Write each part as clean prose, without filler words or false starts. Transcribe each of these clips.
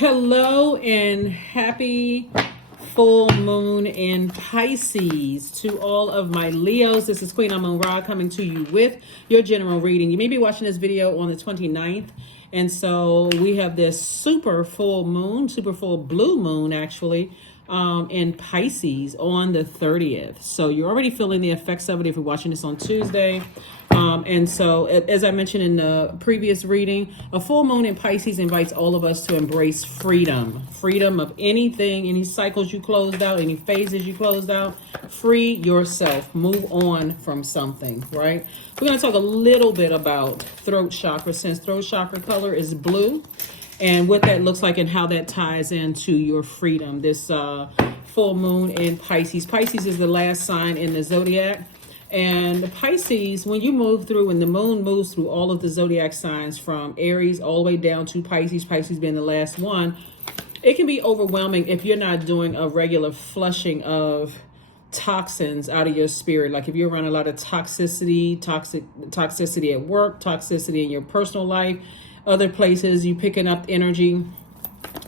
Hello and happy full moon in Pisces to all of my Leos. This is Queen Amun Ra coming to you with your general reading. You may be watching this video on the 29th. And so we have this super full blue moon actually, in Pisces on the 30th. So you're already feeling the effects of it if you're watching this on Tuesday. And so, as I mentioned in the previous reading, a full moon in Pisces invites all of us to embrace freedom of anything, any cycles you closed out, any phases you closed out. Free yourself, move on from something, right? We're going to talk a little bit about throat chakra, since throat chakra color is blue, and what that looks like and how that ties into your freedom. This full moon in Pisces. Pisces is the last sign in the Zodiac. And the Pisces, when you move through, when the moon moves through all of the Zodiac signs from Aries all the way down to Pisces, Pisces being the last one, it can be overwhelming if you're not doing a regular flushing of toxins out of your spirit. Like if you're around a lot of toxicity at work, toxicity in your personal life, other places, you picking up energy.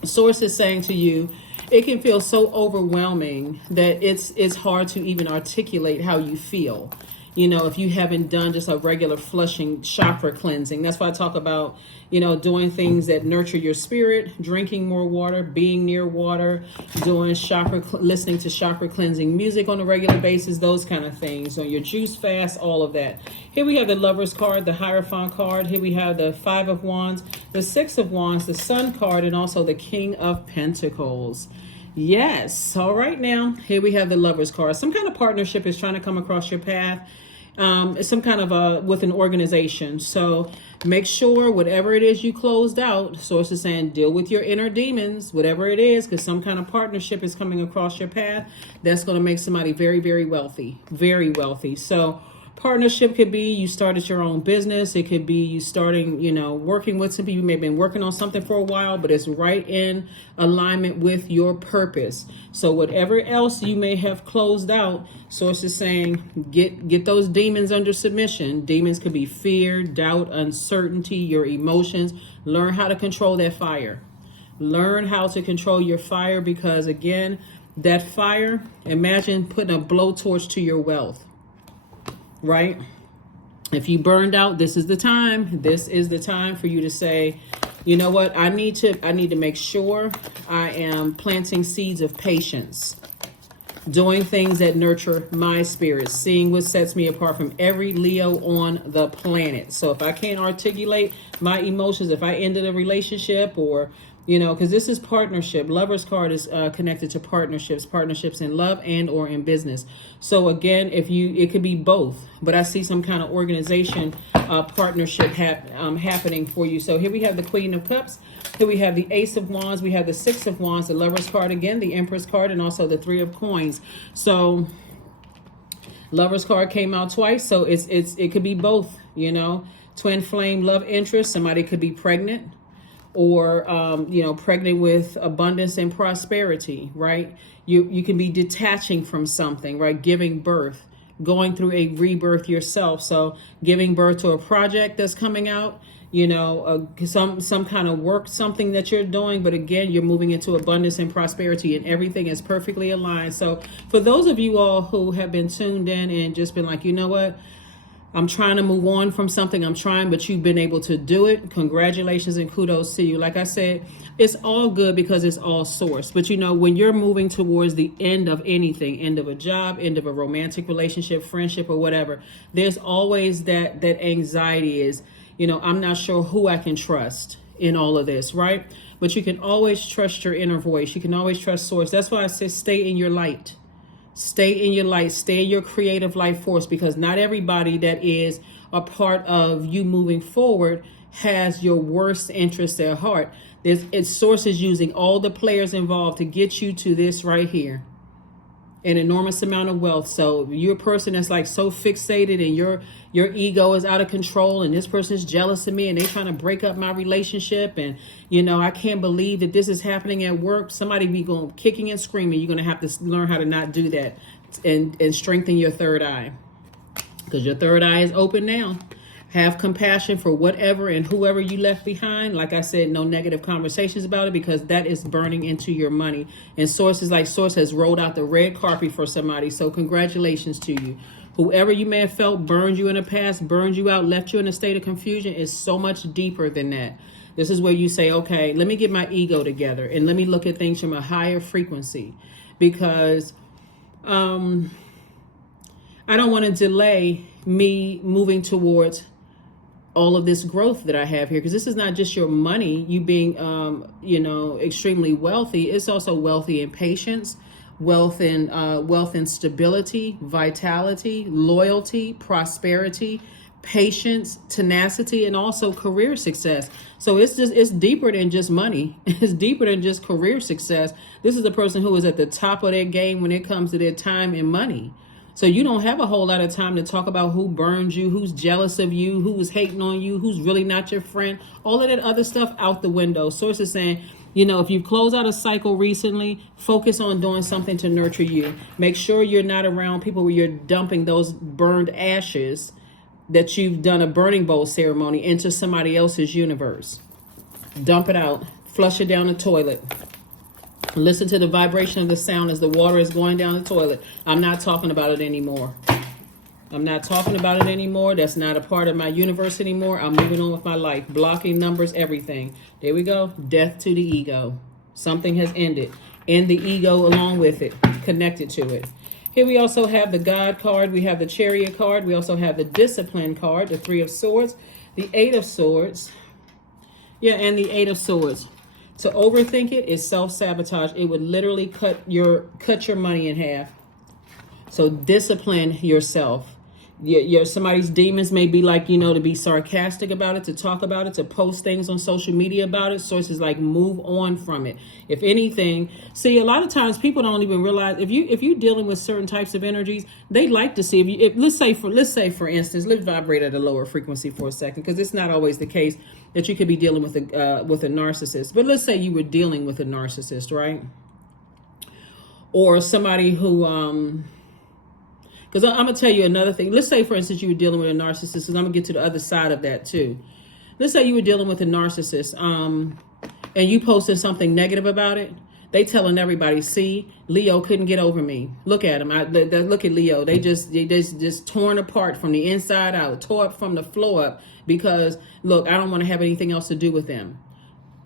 Source is saying to you, it can feel so overwhelming that it's hard to even articulate how you feel. You know, if you haven't done just a regular flushing chakra cleansing. That's why I talk about, doing things that nurture your spirit, drinking more water, being near water, doing listening to chakra cleansing music on a regular basis, those kind of things. On your juice fast, all of that. Here we have the Lover's card, the Hierophant card. Here we have the Five of Wands, the Six of Wands, the Sun card, and also the King of Pentacles. Yes. All right. Now, here we have the Lover's card. Some kind of partnership is trying to come across your path. Some kind of with an organization. So make sure whatever it is you closed out, source is saying, deal with your inner demons, whatever it is, because some kind of partnership is coming across your path that's going to make somebody very, very wealthy, very wealthy. So partnership could be you started your own business. It could be you starting, working with some people. You may have been working on something for a while, but it's right in alignment with your purpose. So whatever else you may have closed out, source is saying, get those demons under submission. Demons could be fear, doubt, uncertainty, your emotions. Learn how to control that fire. Learn how to control your fire, because again, that fire, imagine putting a blowtorch to your wealth. Right? If you burned out, this is the time. This is the time for you to say, you know what? I need to make sure I am planting seeds of patience, doing things that nurture my spirit, seeing what sets me apart from every Leo on the planet. So if I can't articulate my emotions, if I ended a relationship or because this is partnership. Lover's card is connected to partnerships in love and or in business. So again, it could be both, but I see some kind of organization partnership happening for you. So here we have the Queen of Cups. Here we have the Ace of Wands. We have the Six of Wands, the Lover's card again, the Empress card, and also the Three of Coins. So Lover's card came out twice. So it could be both, twin flame love interest. Somebody could be pregnant, or pregnant with abundance and prosperity, right? You can be detaching from something, right? Giving birth, going through a rebirth yourself. So giving birth to a project that's coming out, some kind of work, something that you're doing, but again, you're moving into abundance and prosperity, and everything is perfectly aligned. So for those of you all who have been tuned in and just been like, you know what, I'm trying to move on from something. but you've been able to do it. Congratulations and kudos to you. Like I said, it's all good because it's all source. But when you're moving towards the end of anything, end of a job, end of a romantic relationship, friendship, or whatever, there's always that anxiety is, I'm not sure who I can trust in all of this, right? But you can always trust your inner voice. You can always trust source. That's why I say stay in your light. Stay in your light, stay in your creative life force, because not everybody that is a part of you moving forward has your worst interest at heart. It's sources using all the players involved to get you to this right here. An enormous amount of wealth. So you're a person that's like so fixated and your ego is out of control, and this person is jealous of me and they trying to break up my relationship, and I can't believe that this is happening at work. Somebody be going kicking and screaming. You're going to have to learn how to not do that and strengthen your third eye, because your third eye is open now. Have compassion for whatever and whoever you left behind. Like I said, no negative conversations about it, because that is burning into your money. And Source has rolled out the red carpet for somebody. So congratulations to you. Whoever you may have felt burned you in the past, burned you out, left you in a state of confusion, is so much deeper than that. This is where you say, okay, let me get my ego together and let me look at things from a higher frequency, because I don't want to delay me moving towards all of this growth that I have here, because this is not just your money, you being, extremely wealthy. It's also wealthy in patience, wealth in stability, vitality, loyalty, prosperity, patience, tenacity, and also career success. So it's deeper than just money. It's deeper than just career success. This is a person who is at the top of their game when it comes to their time and money. So you don't have a whole lot of time to talk about who burned you, who's jealous of you, who is hating on you, who's really not your friend. All of that other stuff out the window. Source is saying, if you've closed out a cycle recently, focus on doing something to nurture you. Make sure you're not around people where you're dumping those burned ashes that you've done a burning bowl ceremony into somebody else's universe. Dump it out. Flush it down the toilet. Listen to the vibration of the sound as the water is going down the toilet. I'm not talking about it anymore. I'm not talking about it anymore. That's not a part of my universe anymore. I'm moving on with my life. Blocking numbers, everything. There we go. Death to the ego. Something has ended. And the ego along with it. Connected to it. Here we also have the God card. We have the Chariot card. We also have the Discipline card. The Three of Swords. The Eight of Swords. Yeah, and the Eight of Swords. To overthink it is self-sabotage. It would literally cut your money in half. So discipline yourself. Somebody's demons may be like, to be sarcastic about it, to talk about it, to post things on social media about it. Sources like move on from it. If anything, see, a lot of times people don't even realize if you're dealing with certain types of energies, they like to see if let's say for instance, let's vibrate at a lower frequency for a second, because it's not always the case that you could be dealing with a narcissist. But let's say you were dealing with a narcissist, right? Or somebody who because I'm going to tell you another thing. Let's say, for instance, you were dealing with a narcissist, because I'm going to get to the other side of that too. Let's say you were dealing with a narcissist and you posted something negative about it. They telling everybody, see, Leo couldn't get over me. Look at him. Look at Leo. They just torn apart from the inside out, tore up from the floor up, because, look, I don't want to have anything else to do with them.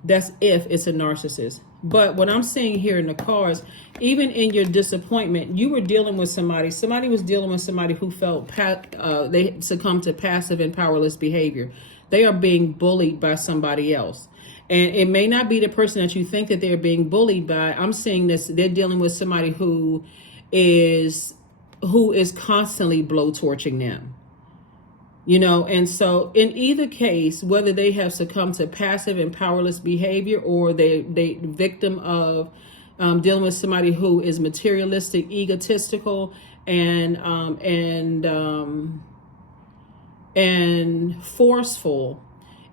That's if it's a narcissist. But what I'm seeing here in the cards, even in your disappointment, you were dealing with somebody was dealing with somebody who felt they succumbed to passive and powerless behavior. They are being bullied by somebody else. And it may not be the person that you think that they're being bullied by. I'm seeing this, they're dealing with somebody who is constantly blowtorching them. And so in either case, whether they have succumbed to passive and powerless behavior, or they victim of dealing with somebody who is materialistic, egotistical, and forceful,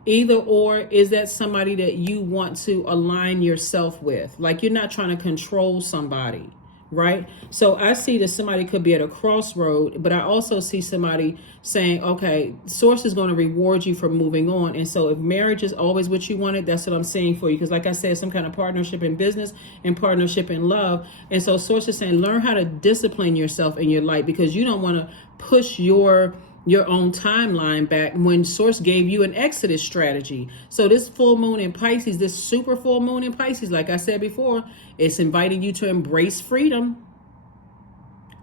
either or is that somebody that you want to align yourself with. Like, you're not trying to control somebody. Right? So I see that somebody could be at a crossroad, but I also see somebody saying, okay, Source is going to reward you for moving on. And so if marriage is always what you wanted, that's what I'm seeing for you. Because like I said, some kind of partnership in business and partnership in love. And so Source is saying, learn how to discipline yourself in your life, because you don't want to push your own timeline back when Source gave you an exodus strategy. So this full moon in Pisces, this super full moon in Pisces, like I said before, it's inviting you to embrace freedom,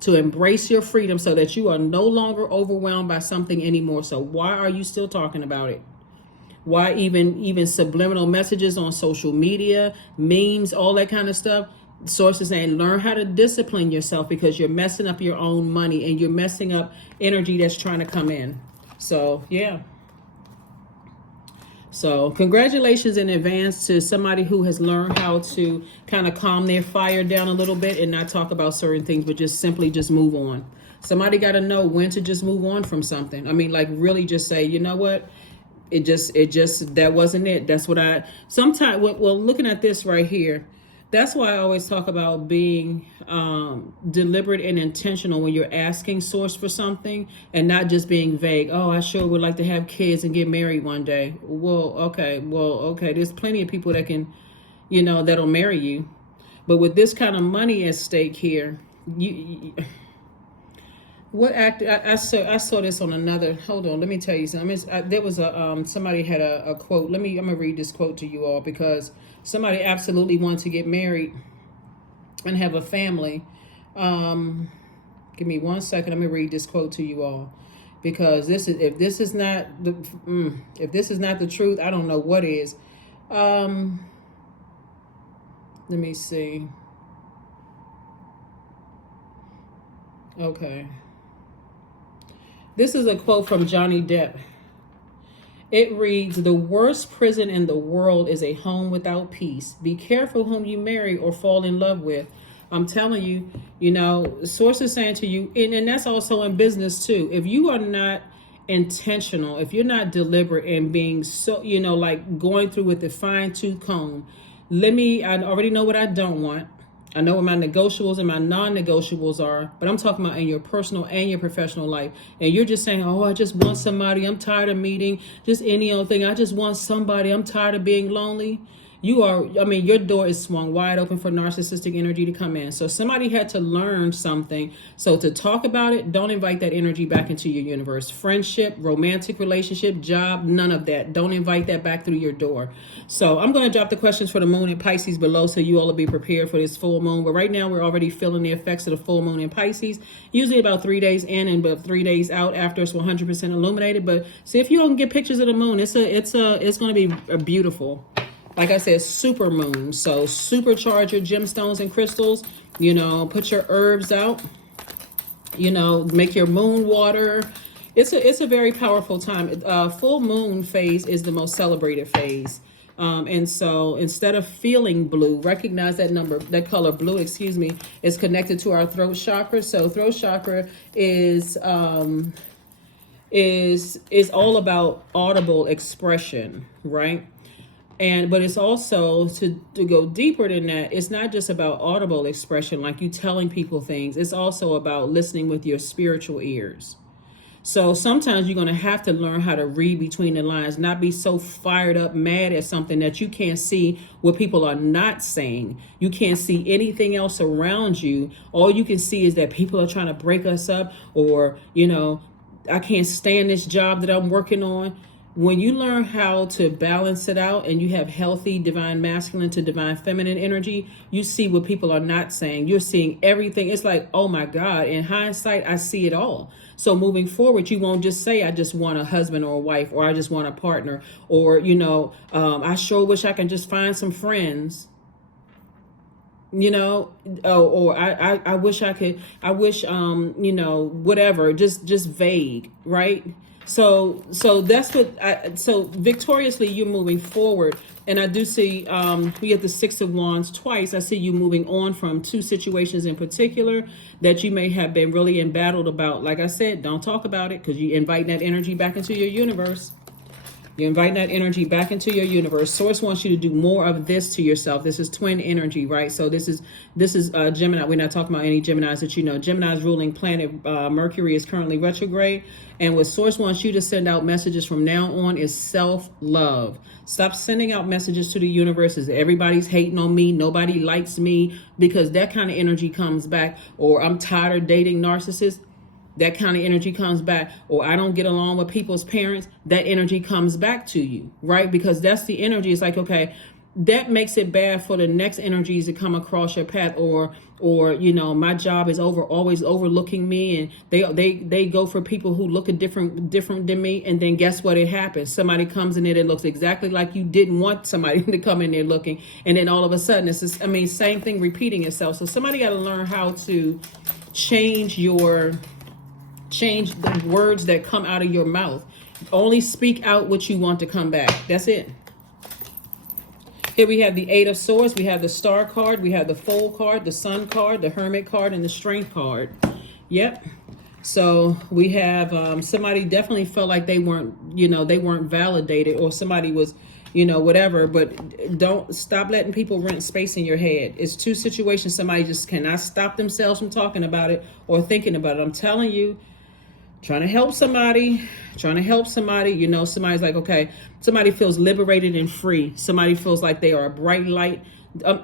to embrace your freedom, so that you are no longer overwhelmed by something anymore. So why are you still talking about it? Why even subliminal messages on social media, memes, all that kind of stuff? Source is saying, learn how to discipline yourself, because you're messing up your own money and you're messing up energy that's trying to come in. So, yeah. So congratulations in advance to somebody who has learned how to kind of calm their fire down a little bit and not talk about certain things, but just simply just move on. Somebody got to know when to just move on from something. I mean, like, really just say, you know what? It just, that wasn't it. That's what sometimes, well, looking at this right here, That's why I always talk about being deliberate and intentional when you're asking source for something, and not just being vague. Oh, I sure would like to have kids and get married one day. Well, okay. There's plenty of people that can, that'll marry you. But with this kind of money at stake here, what act? I saw this on another. Hold on, let me tell you something. There was somebody had a quote. I'm gonna read this quote to you all, because somebody absolutely wants to get married and have a family. Give me 1 second. Let me read this quote to you all, because if this is not the truth, I don't know what is. Let me see. Okay. This is a quote from Johnny Depp. It reads, "The worst prison in the world is a home without peace. Be careful whom you marry or fall in love with." I'm telling you, source is saying to you, and that's also in business too. If you are not intentional, if you're not deliberate and being so, like going through with the fine tooth comb, I already know what I don't want. I know what my negotiables and my non-negotiables are, but I'm talking about in your personal and your professional life. And you're just saying, oh, I just want somebody. I'm tired of meeting just any old thing. I just want somebody. I'm tired of being lonely. Your door is swung wide open for narcissistic energy to come in. So somebody had to learn something. So to talk about it, don't invite that energy back into your universe. Friendship, romantic relationship, job, none of that. Don't invite that back through your door. So I'm going to drop the questions for the moon in Pisces below, so you all will be prepared for this full moon. But right now we're already feeling the effects of the full moon in Pisces. Usually about 3 days in and about 3 days out after it's 100% illuminated. But see if you all can get pictures of the moon. It's going to be beautiful. Like I said, super moon. So supercharge your gemstones and crystals. Put your herbs out. Make your moon water. It's a very powerful time. Full moon phase is the most celebrated phase. And so instead of feeling blue, recognize that color blue, is connected to our throat chakra. So throat chakra is all about audible expression, right? But it's also to go deeper than that. It's not just about audible expression, like you telling people things. It's also about listening with your spiritual ears. So sometimes you're going to have to learn how to read between the lines, not be so fired up, mad at something that you can't see what people are not saying. You can't see anything else around you. All you can see is that people are trying to break us up, or, I can't stand this job that I'm working on. When you learn how to balance it out and you have healthy divine masculine to divine feminine energy, you see what people are not saying. You're seeing everything. It's like, oh my God, in hindsight, I see it all. So moving forward, you won't just say, I just want a husband or a wife, or I just want a partner, or, I sure wish I can just find some friends. Or I wish I could, whatever, just vague, right? So that's so victoriously you're moving forward. And I do see, we have the Six of Wands twice. I see you moving on from two situations in particular that you may have been really embattled about. Like I said, don't talk about it, because you invite that energy back into your universe. You're inviting that energy back into your universe. Source wants you to do more of this to yourself. This is twin energy, right? So this is Gemini. We're not talking about any Geminis that you know. Gemini's ruling planet, Mercury, is currently retrograde. And what Source wants you to send out messages from now on is self-love. Stop sending out messages to the universe as everybody's hating on me, nobody likes me, because that kind of energy comes back. Or I'm tired of dating narcissists. That kind of energy comes back. Or I don't get along with people's parents. That energy comes back to you, right? Because that's the energy. It's like, okay, that makes it bad for the next energies to come across your path. Or my job is always overlooking me, and they go for people who look different than me. And then guess what? It happens. Somebody comes in there that looks exactly like you didn't want somebody to come in there looking, and then all of a sudden it's just, same thing repeating itself. So somebody got to learn how to change the words that come out of your mouth. Only speak out what you want to come back. That's it. Here we have the Eight of Swords. We have the Star card. We have the Fool card, the Sun card, the Hermit card, and the Strength card. Yep. So we have somebody definitely felt like they weren't validated, or somebody was, you know, whatever. But don't stop letting people rent space in your head. It's two situations. Somebody just cannot stop themselves from talking about it or thinking about it. I'm telling you, trying to help somebody, you know, somebody's like, okay, somebody feels liberated and free. Somebody feels like they are a bright light.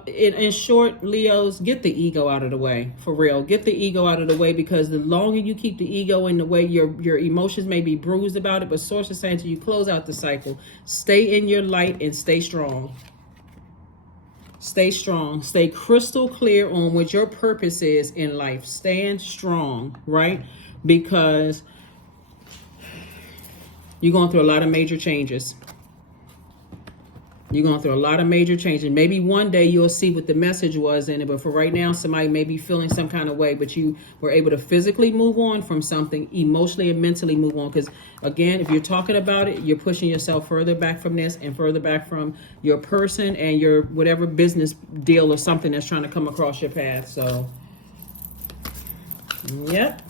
In short, Leos, get the ego out of the way, for real. Get the ego out of the way, because the longer you keep the ego in the way, your emotions may be bruised about it, but source is saying to you, close out the cycle. Stay in your light and stay strong. Stay strong. Stay crystal clear on what your purpose is in life. Stand strong, right? Because you're going through a lot of major changes. You're going through a lot of major changes. Maybe one day you'll see what the message was in it, but for right now, somebody may be feeling some kind of way, but you were able to physically move on from something, emotionally and mentally move on. Because again, if you're talking about it, you're pushing yourself further back from this and further back from your person and your whatever business deal or something that's trying to come across your path. So, yep.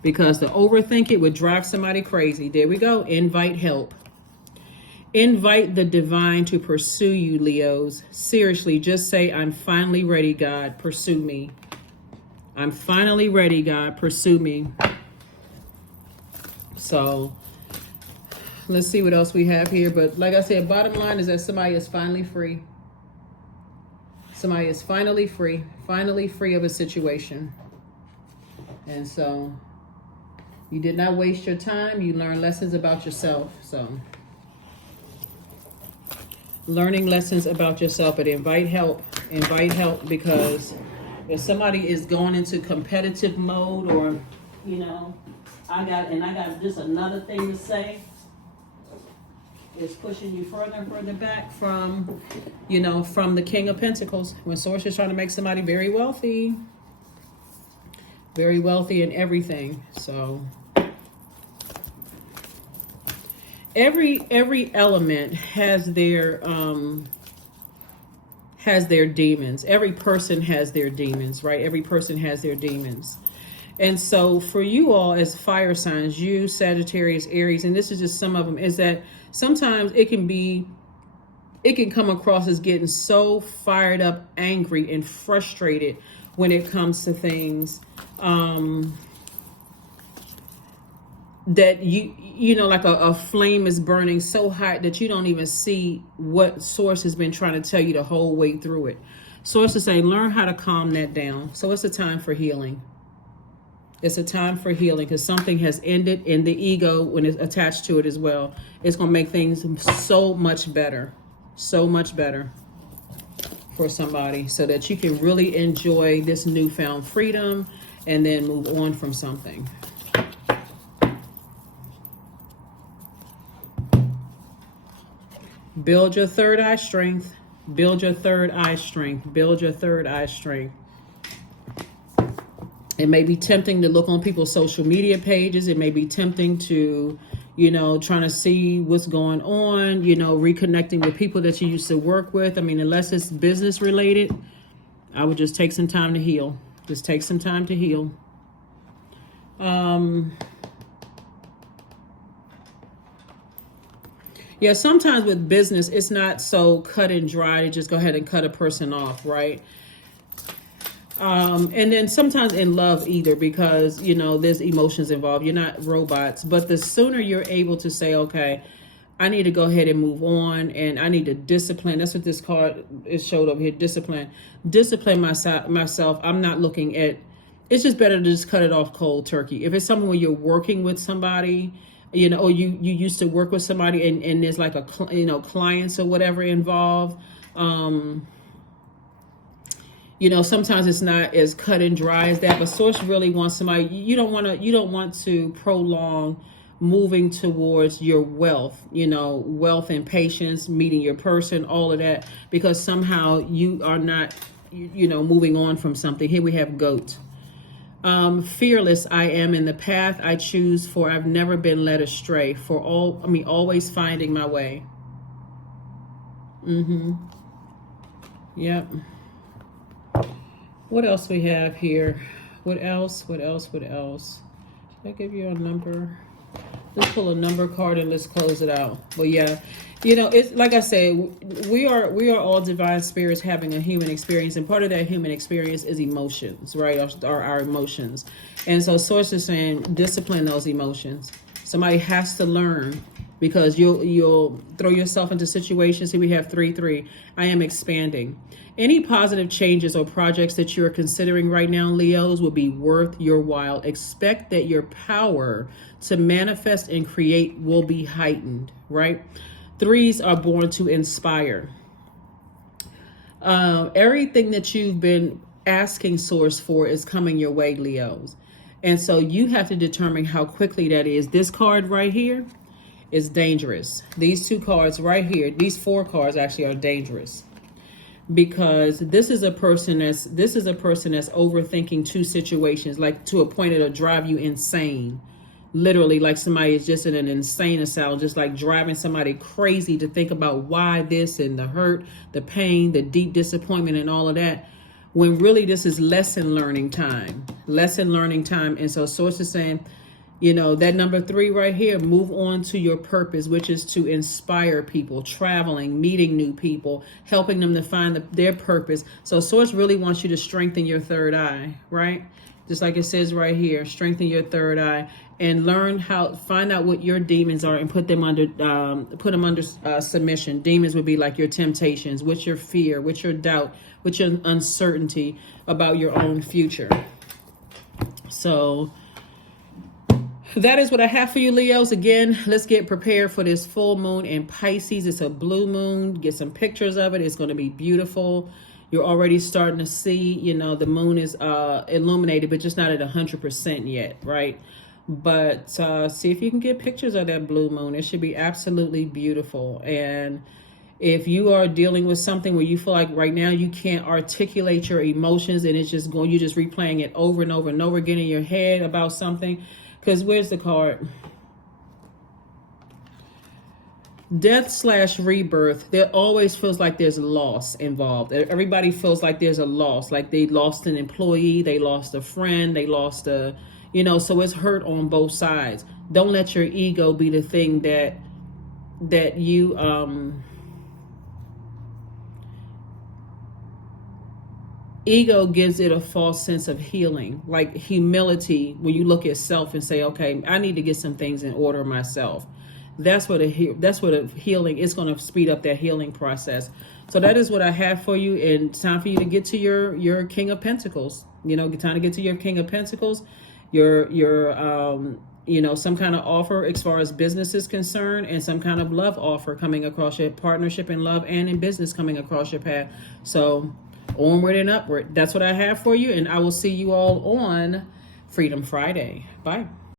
Because to overthink it would drive somebody crazy. There we go. Invite help. Invite the divine to pursue you, Leos. Seriously, just say, I'm finally ready, God. Pursue me. I'm finally ready, God. Pursue me. So, let's see what else we have here. But like I said, bottom line is that somebody is finally free. Somebody is finally free of a situation. And so you did not waste your time. You learned lessons about yourself. So learning lessons about yourself, but invite help. Invite help, because if somebody is going into competitive mode, or, you know, I got just another thing to say. It's pushing you further and further back from, you know, from the King of Pentacles. When Source is trying to make somebody very wealthy in everything. So every element has their demons. Every person has their demons, right? Every person has their demons. And so for you all as fire signs, you, Sagittarius, Aries, and this is just some of them, is that sometimes it can come across as getting so fired up, angry, and frustrated when it comes to things that you know, like a flame is burning so hot that you don't even see what Source has been trying to tell you the whole way through it. Source is saying, learn how to calm that down. So it's a time for healing. It's a time for healing, because something has ended, and the ego, when it's attached to it as well, it's going to make things so much better for somebody, so that you can really enjoy this newfound freedom and then move on from something. Build your third eye strength. Build your third eye strength. Build your third eye strength. It may be tempting to look on people's social media pages. It may be tempting to, you know, trying to see what's going on, you know, reconnecting with people that you used to work with. I mean, unless it's business related, I would just take some time to heal. Just take some time to heal. Yeah, sometimes with business, it's not so cut and dry to just go ahead and cut a person off, right? And then sometimes in love either, because, you know, there's emotions involved. You're not robots. But the sooner you're able to say, okay, I need to go ahead and move on, and I need to discipline. That's what this card is showed over here. Discipline myself. I'm not looking at, it's just better to just cut it off cold turkey. If it's something where you're working with somebody, you know, or you used to work with somebody, and there's like clients or whatever involved, you know, sometimes it's not as cut and dry as that, but Source really wants somebody. You don't want to prolong moving towards your wealth, you know, wealth and patience, meeting your person, all of that, because somehow you are not, you know, moving on from something. Here we have Goat. Fearless I am in the path I choose, for I've never been led astray, always finding my way. Yep. What else we have here? What else? Did I give you a number? Let's pull a number card and let's close it out. But yeah, it's like I say, we are all divine spirits having a human experience, and part of that human experience is emotions, right? Our emotions. And so Source is saying discipline those emotions. Somebody has to learn, because you'll throw yourself into situations. See, we have 3-3. I am expanding. Any positive changes or projects that you're considering right now, Leos, will be worth your while. Expect that your power to manifest and create will be heightened, right? 3s are born to inspire. Everything that you've been asking Source for is coming your way, Leos. And so you have to determine how quickly that is. This card right here is dangerous. These 2 cards right here, these 4 cards actually are dangerous, because this is a person that's overthinking 2 situations, like to a point that'll drive you insane. Literally, like somebody is just in an insane asylum, just like driving somebody crazy to think about why this, and the hurt, the pain, the deep disappointment, and all of that, when really this is lesson learning time. And so Source is saying, that number 3 right here, move on to your purpose, which is to inspire people, traveling, meeting new people, helping them to find their purpose. So Source really wants you to strengthen your third eye, right? Just like it says right here, strengthen your third eye, and find out what your demons are, and put them under submission. Demons would be like your temptations, what's your fear, what's your doubt, what's your uncertainty about your own future. So that is what I have for you, Leos. Again, let's get prepared for this full moon in Pisces. It's a blue moon. Get some pictures of it. It's going to be beautiful. You're already starting to see, the moon is illuminated, but just not at 100% yet, right? But see if you can get pictures of that blue moon. It should be absolutely beautiful. And if you are dealing with something where you feel like right now you can't articulate your emotions, and it's just you're just replaying it over and over and over again in your head about something, because where's the card? Death/rebirth. There always feels like there's a loss involved. Everybody feels like there's a loss, like they lost an employee, they lost a friend, they lost so it's hurt on both sides. Don't let your ego be the thing that you ego gives it a false sense of healing, like humility, when you look at self and say, okay, I need to get some things in order myself. That's what a healing is going to speed up that healing process. So that is what I have for you. And it's time for you to get to your King of Pentacles. Time to get to your King of Pentacles. Your some kind of offer as far as business is concerned, and some kind of love offer coming across your partnership in love and in business coming across your path. So onward and upward. That's what I have for you. And I will see you all on Freedom Friday. Bye.